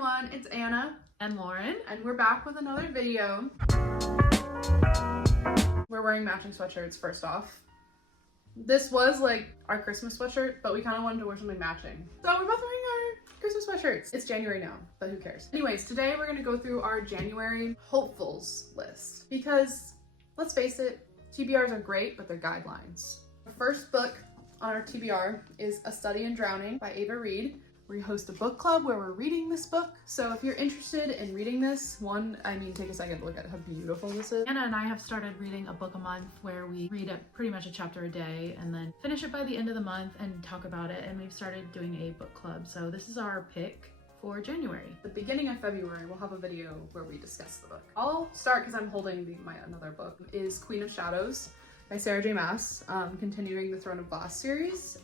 everyone, it's Anna and Lauren, and we're back with another video. We're wearing matching sweatshirts first off. This was like our Christmas sweatshirt, but we kind of wanted to wear something matching. So we're both wearing our Christmas sweatshirts. It's January now, but who cares? Anyways, today we're gonna go through our January hopefuls list because let's face it, TBRs are great, but they're guidelines. The first book on our TBR is A Study in Drowning by Ava Reed. We host a book club where we're reading this book. So if you're interested in reading this, take a second to look at how beautiful this is. Anna and I have started reading a book a month where we read pretty much a chapter a day and then finish it by the end of the month and talk about it. And we've started doing a book club. So this is our pick for January. The beginning of February, we'll have a video where we discuss the book. I'll start because I'm holding my another book, is Queen of Shadows by Sarah J. Maas, continuing the Throne of Glass series.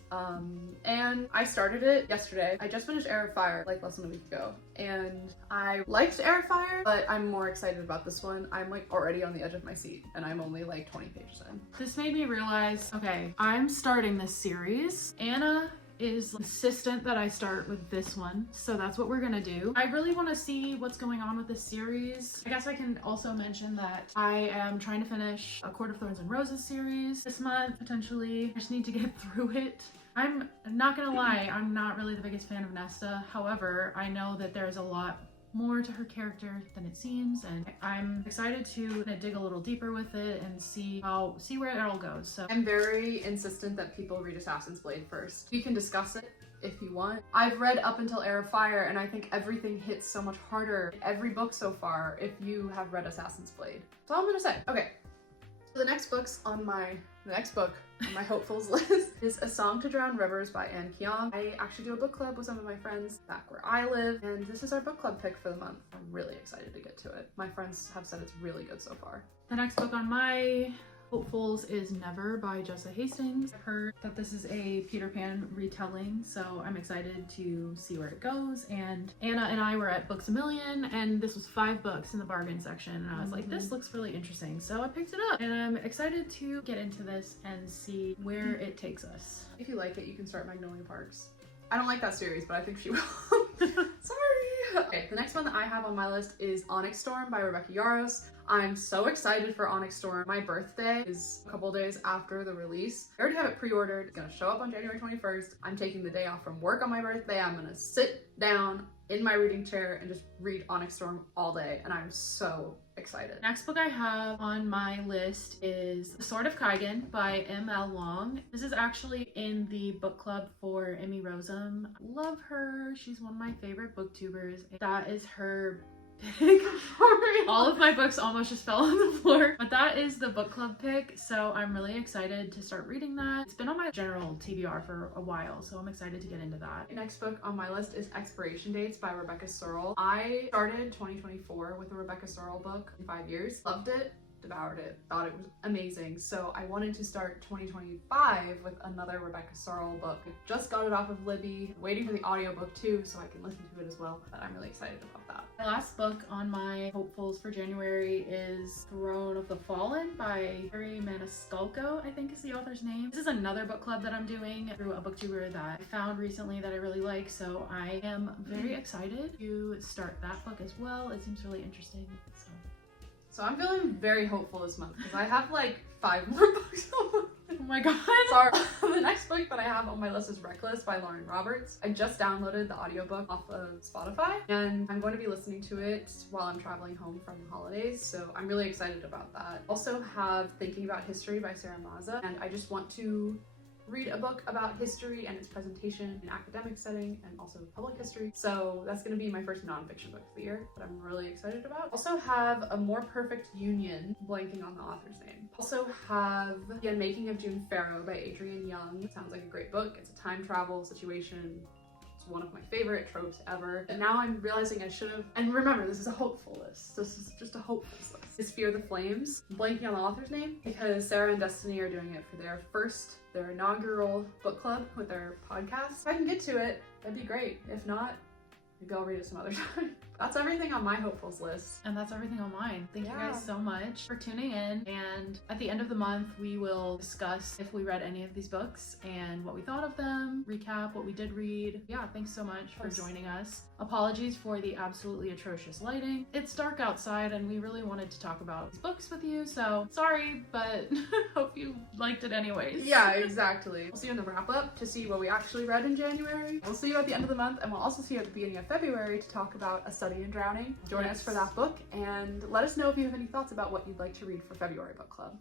And I started it yesterday. I just finished Heir of Fire like less than a week ago. And I liked Heir of Fire, but I'm more excited about this one. I'm like already on the edge of my seat and I'm only like 20 pages in. This made me realize, okay, I'm starting this series. Anna is insistent that I start with this one, so that's what we're gonna do. I really want to see what's going on with this series. I guess I can also mention that I am trying to finish A Court of Thorns and Roses series this month, potentially. I just need to get through it. I'm not gonna lie, I'm not really the biggest fan of Nesta. However, I know that there's a lot more to her character than it seems, and I'm excited to dig a little deeper with it and see where it all goes. So I'm very insistent that people read Assassin's Blade first. We can discuss it if you want. I've read up until Heir of Fire and I think everything hits so much harder in every book so far if you have read Assassin's Blade. That's all I'm gonna say. Okay, so the next book on my hopefuls list is A Song to Drown Rivers by Anne Keong. I actually do a book club with some of my friends back where I live, and this is our book club pick for the month. I'm really excited to get to it. My friends have said it's really good so far. The next book on my hopefuls is Never by Jessa Hastings. I've heard that this is a Peter Pan retelling, so I'm excited to see where it goes. And Anna and I were at Books A Million, and this was 5 books in the bargain section, and I was like, this looks really interesting, so I picked it up, and I'm excited to get into this and see where it takes us. If you like it, you can start Magnolia Parks. I don't like that series, but I think she will. Sorry. Okay, the next one that I have on my list is Onyx Storm by Rebecca Yarros. I'm so excited for Onyx Storm. My birthday is a couple days after the release. I already have it pre-ordered. It's gonna show up on January 21st. I'm taking the day off from work on my birthday. I'm gonna sit down in my reading chair and just read Onyx Storm all day, and I'm so excited. Next book I have on my list is The Sword of Kaigen by M.L. Long. This is actually in the book club for Emmy Rossum. Love her. She's one of my favorite booktubers. That is her pick. All of my books almost just fell on the floor, but that is the book club pick, so I'm really excited to start reading that. It's been on my general TBR for a while, so I'm excited to get into that. The next book on my list is Expiration Dates by Rebecca Searle. I started 2024 with a Rebecca Searle book in 5 years. Loved it, devoured it, thought it was amazing. So I wanted to start 2025 with another Rebecca Searle book. I just got it off of Libby, waiting for the audiobook too so I can listen to it as well, but I'm really excited about that. My last book on my hopefuls for January is Throne of the Fallen by Harry Maniscalco, I think is the author's name. This is another book club that I'm doing through a booktuber that I found recently that I really like, so I am very excited to start that book as well. It seems really interesting. So I'm feeling very hopeful this month because I have like 5 more books on my list. Oh my god. Sorry. The next book that I have on my list is Reckless by Lauren Roberts. I just downloaded the audiobook off of Spotify and I'm going to be listening to it while I'm traveling home from the holidays, so I'm really excited about that. Also have Thinking About History by Sarah Maza, and I just want to read a book about history and its presentation in academic setting and also public history. So that's going to be my first nonfiction book of the year that I'm really excited about. Also have A More Perfect Union, blanking on the author's name. Also have The Unmaking of June Farrow by Adrienne Young. Sounds like a great book. It's a time travel situation. It's one of my favorite tropes ever. And now I'm realizing I should have, and remember, this is a hopeful list. This is just a hopeful list. Is Fear the Flames, blanking on the author's name, because Sarah and Destiny are doing it for their inaugural book club with their podcast. If I can get to it, that'd be great. If not, Maybe I'll read it some other time. That's everything on my hopefuls list. And that's everything on mine. Thank you Yeah. guys so much for tuning in. And at the end of the month, we will discuss if we read any of these books and what we thought of them, recap what we did read. Yeah, thanks so much for joining us. Apologies for the absolutely atrocious lighting. It's dark outside and we really wanted to talk about these books with you, so sorry, but hope you liked it anyways. Yeah, exactly. We'll see you in the wrap up to see what we actually read in January. We'll see you at the end of the month, and we'll also see you at the beginning of February to talk about A Study in Drowning. Join us for that book, and let us know if you have any thoughts about what you'd like to read for February Book Club.